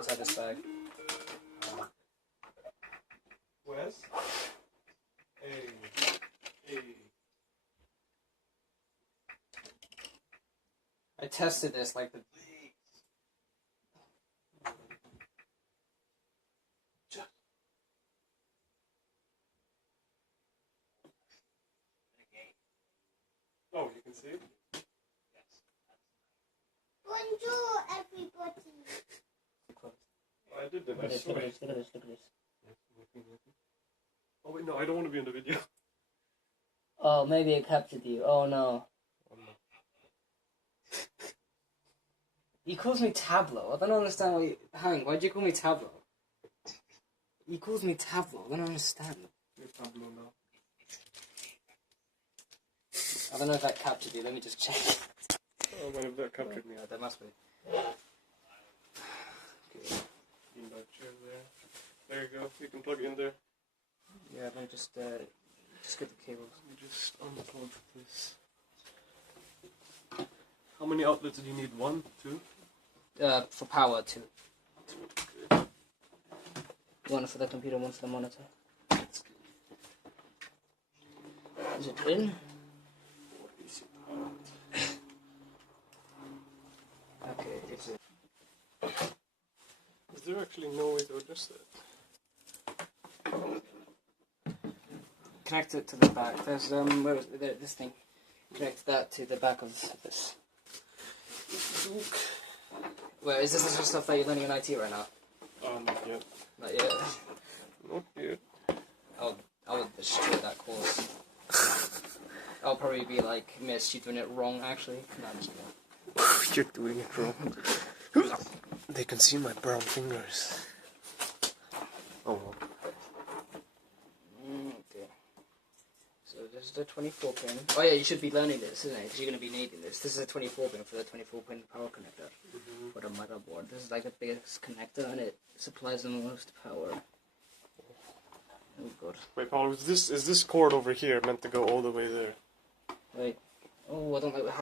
inside this bag. Wes? Hey. I tested this like the. Oh, you can see? Bonjour, everybody. I did that. Look at this, look at this, look at this, look at this. Oh wait, no, I don't want to be in the video. Oh, maybe it captured you. Oh no. He calls me Tableau. I don't understand why. Hank, why'd you call me Tableau? He calls me Tableau. I don't understand. You're Tableau now. I don't know if that captured you. Let me just check. Oh, man, if that captured me. Yeah, that must be. In that chair there. There you go. You can plug it in there. Yeah, let me just get the cables. Let me just unplug this. How many outlets do you need? 1, 2? For power, 2. One for the computer, one for the monitor. Is it in? Okay, it's in. Is there actually no way to adjust it? Connect it to the back. There's where is it? There, this thing. Connect that to the back of this. Where is this the stuff that you're learning in IT right now? Not yet. Not yet. Not yet. I would destroy that course. I'll probably be like, Miss, you're doing it wrong actually. No, I'm just kidding. You're doing it wrong. They can see my brown fingers. Oh well. Okay. So this is the 24 pin. Oh yeah, you should be learning this, isn't it? Because you're going to be needing this. This is a 24 pin for the 24 pin power connector for the motherboard. This is like the biggest connector and it supplies the most power. Oh god. Wait, Paul, is this cord over here meant to go all the way there? Wait. Oh, I don't like how.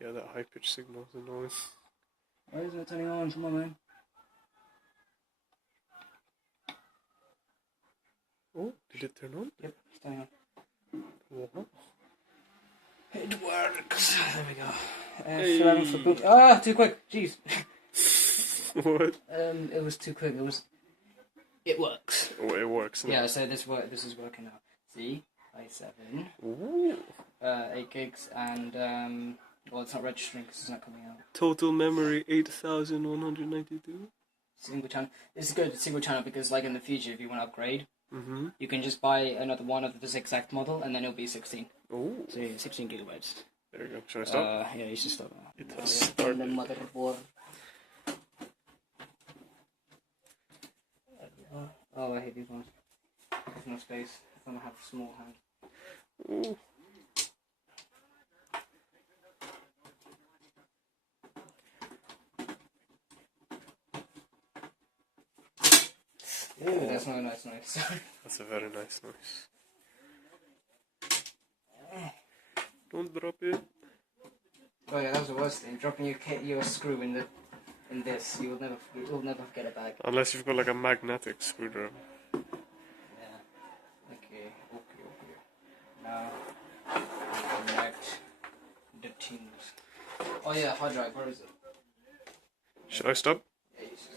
Yeah, that high pitch signal is annoying. Why isn't it turning on? Come on, man. Oh, did it turn on? Yep, it's turning on. What? It works. There we go. Hey. For boot. Ah, too quick. Jeez. What? It was too quick. It works. Oh, it works now. Yeah, so this is working now. See, i7. Ooh. 8 gigs and well, it's not registering because it's not coming out. Total memory 8,192. Single channel. This is good. Single channel because, like in the future, if you want to upgrade, Mm-hmm. you can just buy another one of this exact model, and then it'll be 16. Oh. So yeah, 16 gigabytes. There you go. Should I stop? Yeah, you should stop now. It has The started. motherboard. Oh, I hate these ones. There's no space. I don't have a small hand. Ooh. Ooh, that's not a nice noise. That's a very nice noise. Don't drop it. Oh yeah, that was the worst thing. Dropping your screw in this, you'll never get it back. Unless you've got like a magnetic screwdriver. Yeah. Okay. Now connect the teams. Oh yeah, hard drive. Where is it? Should I stop? Yeah, you should.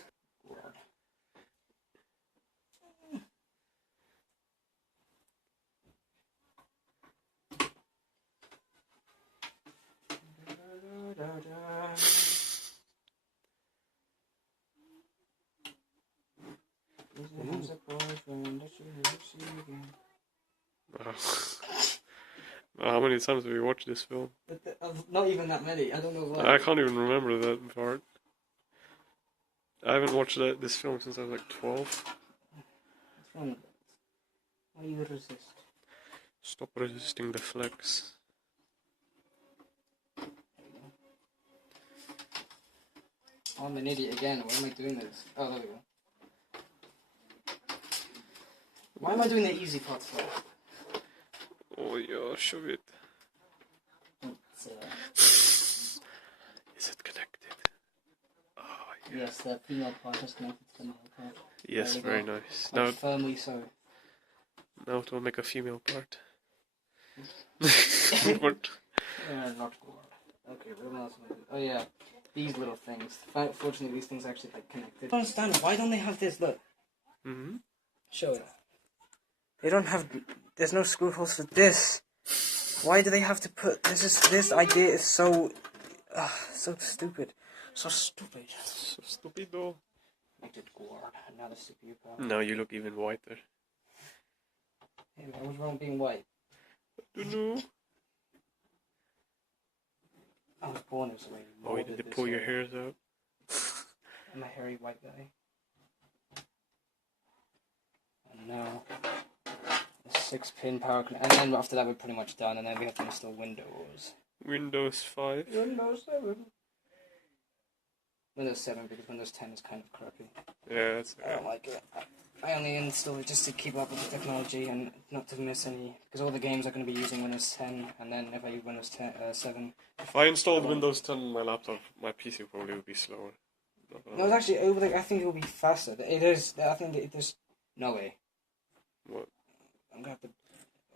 How many times have you watched this film? Not even that many. I don't know why. I can't even remember that part. I haven't watched this film since I was like 12. What's wrong with it? Why do you resist? Stop resisting the flex. Oh, I'm an idiot again. Why am I doing this? Oh, there we go. Why am I doing the easy part first? Oh yeah, shove it. Yes, the female part is connected to the male part. Yes, There we very go. nice. Like, Now, firmly so. now it will make a female part. What? Not cool. Okay, what else? Oh yeah, these little things. Fortunately, these things are actually like connected. I don't understand. Why don't they have this? Look. Mm-hmm. Show it. They don't have. There's no screw holes for this. Why do they have to put? This idea is so, so stupid. So stupid. So stupid though. Make it gourd. Now the CPU power. Now you look even whiter. Hey man, what's wrong with being white? I don't know. I was born this way. Oh, you need to pull your hairs out. I'm a hairy white guy. And now, a 6-pin power connector. And then after that, we're pretty much done. And then we have to install Windows. Windows 5. Windows 7. Windows 7 because Windows 10 is kind of crappy. Yeah, that's I don't like it. I only install it just to keep up with the technology and not to miss any. Because all the games are going to be using Windows 10. And then if I use Windows 7. If I installed Windows 10 on my laptop, my PC probably would be slower. No, it's actually, I think it will be faster. It is, I think it is. No way. What? I'm going to have to.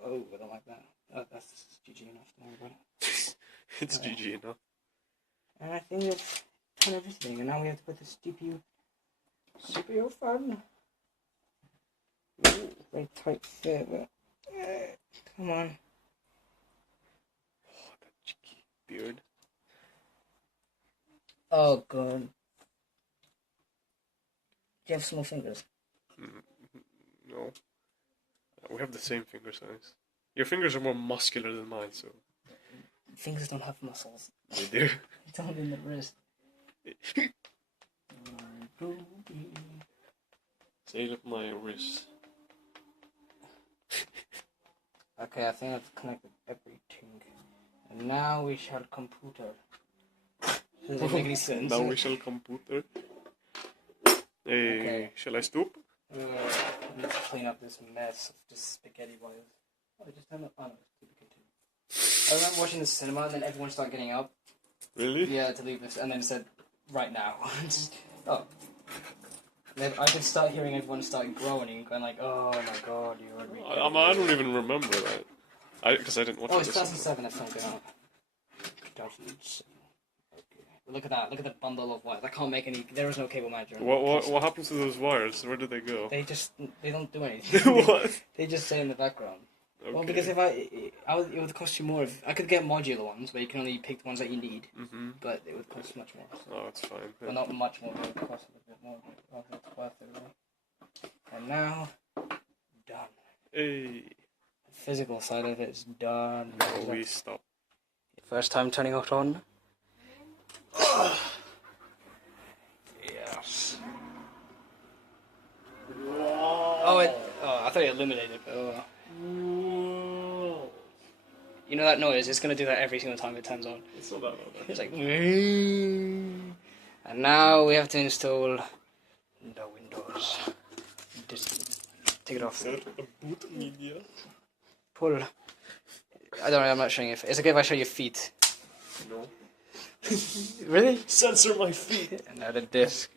Oh, I don't like that. That's GG enough. Don't worry about it. It's GG enough. And I think we've done everything. And now we have to put the CPU fun. Ooh, very tight fit, but. Come on. Oh, that cheeky beard. Oh, God. Do you have small fingers? No. We have the same finger size. Your fingers are more muscular than mine, so. Fingers don't have muscles. They do. It's only in the wrist. Say up my wrist. Okay, I think I've connected everything. And now we shall computer. Does that make any sense? Now we shall computer. Hey, Okay. shall I stoop? I need to clean up this mess of just spaghetti wires. Oh, just turn it on. I remember watching the cinema and then everyone started getting up. Really? Yeah, to leave this, and then it said, right now. Oh. Then I could start hearing everyone start groaning, going like, oh my god, you are I don't even remember that. Because I didn't watch Oh, it. it's 2007, that's not going out. 2007. Okay. Look at that, look at the bundle of wires. I can't make any, there is no cable manager. What happens to those wires? Where do they go? They don't do anything. What? They just stay in the background. Okay. Well, because if it would cost you more if I could get modular ones where you can only pick the ones that you need, but it would cost much more. So. Oh, that's fine. Well, not much more, but it would cost a bit more. But it's worth it, really. And now, done. Hey. The physical side of it is done. Oh, we stop. First time turning it on. Yes. Oh, I thought you eliminated it. Oh. You know that noise? It's gonna do that every single time it turns on. It's not that loud. It's like. And now we have to install the Windows. Just take it off. Set a boot media. Pull. I don't know. I'm not showing you. It's okay if I show your feet. No. Really? Censor my feet. And now the disc.